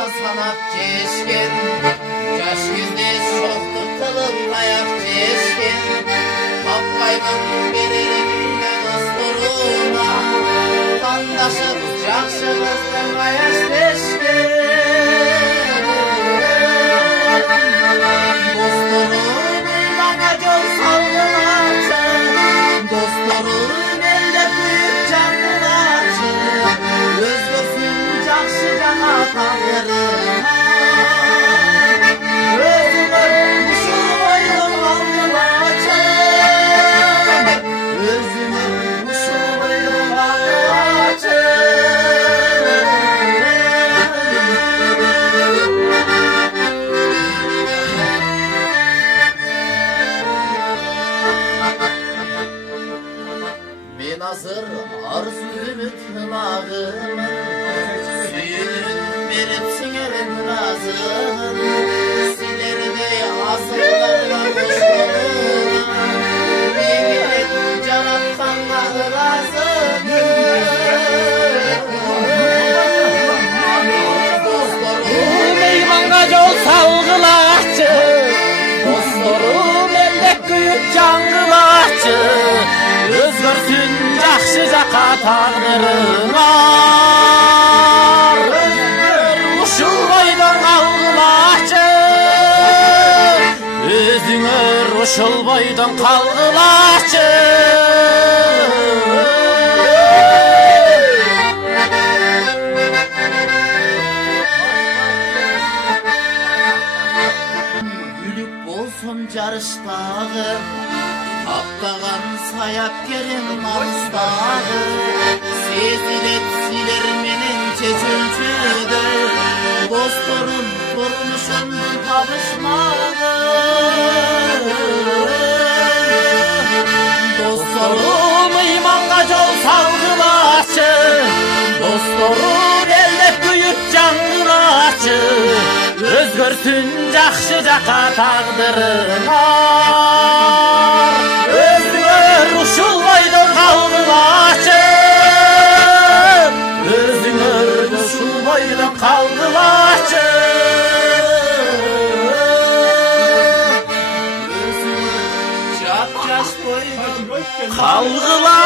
болса санап жешкен, жаш кезде шоқтық қылып таяқ жешкен, таппаймын берерімді достарыма, қандашып жақсы қыздың аяш дешкен. Dostlarım bana yol salgılaçı, dostlarım elde büyük canlılaçı, özgürsün жақсы жаңа тағдырыма, өзіңір ұшыл бойдың алғылачы, өзіңір ұшыл бойдың алғылачы. Мен азыр арзу үміт ынағымын, сүйінін беріп сіңерін разын, сілердей асылдарға қошқылын, мегелет жаратқанға разымын. Достарым мейманға жол салғылачы, достарым елдек күйіп жаңғылачы, өзгөрсүн жакшы жака тагдырыңар, өзүңөр ушул бойдон калгылачы, өзүңөр ушул бойдон калгылачы. Үлүк болсом жарыштагы, таптаған саяпкерім алыстағы, сезілет силер менен чечілчүді, достарым тұрмышымдың табышмағы. Достарым иманға жол салғылачы, достарым елдеп күйіп жаңғылачы, өзгөрсүн жакшы жака тагдырыңар, өзүңөр ушул бойдон калгылачы, өзүңөр ушул бойдон калгылачы, өзүңөр жап-жаш бойдон калгылачы.